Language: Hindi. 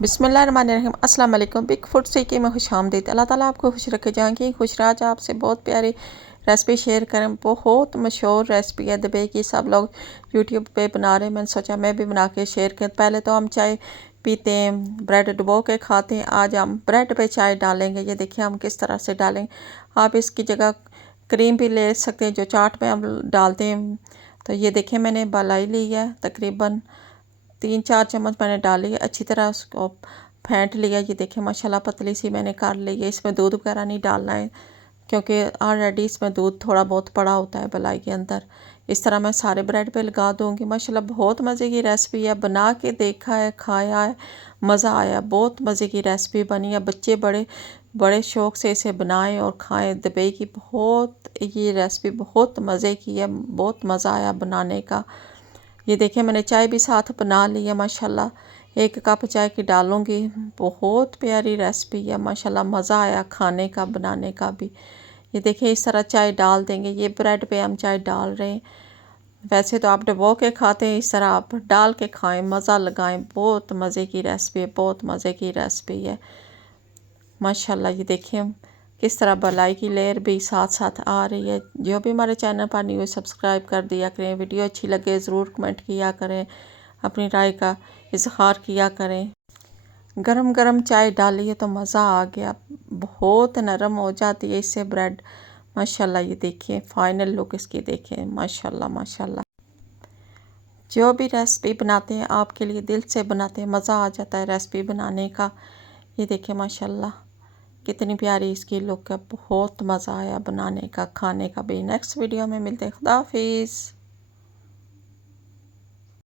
बिस्मिल्लाहिर्रहमानिर्रहीम अस्सलाम वालेकुम। बिग फूड सीखे में खुशामदीद। अल्लाह ताला आपको खुश रखे। जहाँ की खुश राज आपसे बहुत प्यारी रेसिपी शेयर करें। बहुत मशहूर रेसिपी है दुबई की, सब लोग यूट्यूब पे बना रहे हैं। मैंने सोचा मैं भी बना के शेयर करें। पहले तो हम चाय पीते हैं, ब्रेड डुबो के खाते हैं। आज हम ब्रेड पे चाय डालेंगे। ये देखिए हम किस तरह से डालेंगे। आप इसकी जगह क्रीम भी ले सकते हैं जो चाट में हम डालते हैं। तो ये देखिए मैंने मलाई ली है, तकरीबन 3-4 चम्मच मैंने डाली है। अच्छी तरह उसको फेंट लिया। ये देखिए माशाल्लाह पतली सी मैंने कर ली है। इसमें दूध वगैरह नहीं डालना है क्योंकि ऑलरेडी इसमें दूध थोड़ा बहुत पड़ा होता है मलाई के अंदर। इस तरह मैं सारे ब्रेड पे लगा दूँगी। माशाल्लाह बहुत मज़े की रेसिपी है। बना के देखा है, खाया है, मज़ा आया। बहुत मज़े की रेसिपी बनी है। बच्चे बड़े बड़े शौक़ से इसे बनाएं और खाएं। दुबई की बहुत ये रेसिपी बहुत मज़े की है। बहुत मज़ा आया बनाने का। ये देखिए मैंने चाय भी साथ बना ली है माशाल्लाह। 1 कप चाय की डालूँगी। बहुत प्यारी रेसिपी है माशाल्लाह। मज़ा आया खाने का, बनाने का भी। ये देखिए इस तरह चाय डाल देंगे। ये ब्रेड पे हम चाय डाल रहे हैं। वैसे तो आप डुबो के खाते हैं, इस तरह आप डाल के खाएं, मज़ा लगाएं। बहुत मज़े की रेसिपी है, बहुत मज़े की रेसिपी है माशाल्लाह। ये देखिए किस तरह मलाई की लेयर भी साथ साथ आ रही है। जो भी हमारे चैनल पर नहीं हुए सब्सक्राइब कर दिया करें। वीडियो अच्छी लगे ज़रूर कमेंट किया करें, अपनी राय का इज़हार किया करें। गरम गरम चाय डालिए तो मज़ा आ गया। बहुत नरम हो जाती है इससे ब्रेड माशाल्लाह। ये देखिए फाइनल लुक इसकी देखिए माशाल्लाह माशाल्लाह। जो भी रेसिपी बनाते हैं आपके लिए दिल से बनाते हैं, मज़ा आ जाता है रेसिपी बनाने का। ये देखिए माशाल्लाह कितनी प्यारी इसकी लुक है। बहुत मज़ा आया बनाने का, खाने का भी। नेक्स्ट वीडियो में मिलते हैं। खुदा हाफिज़।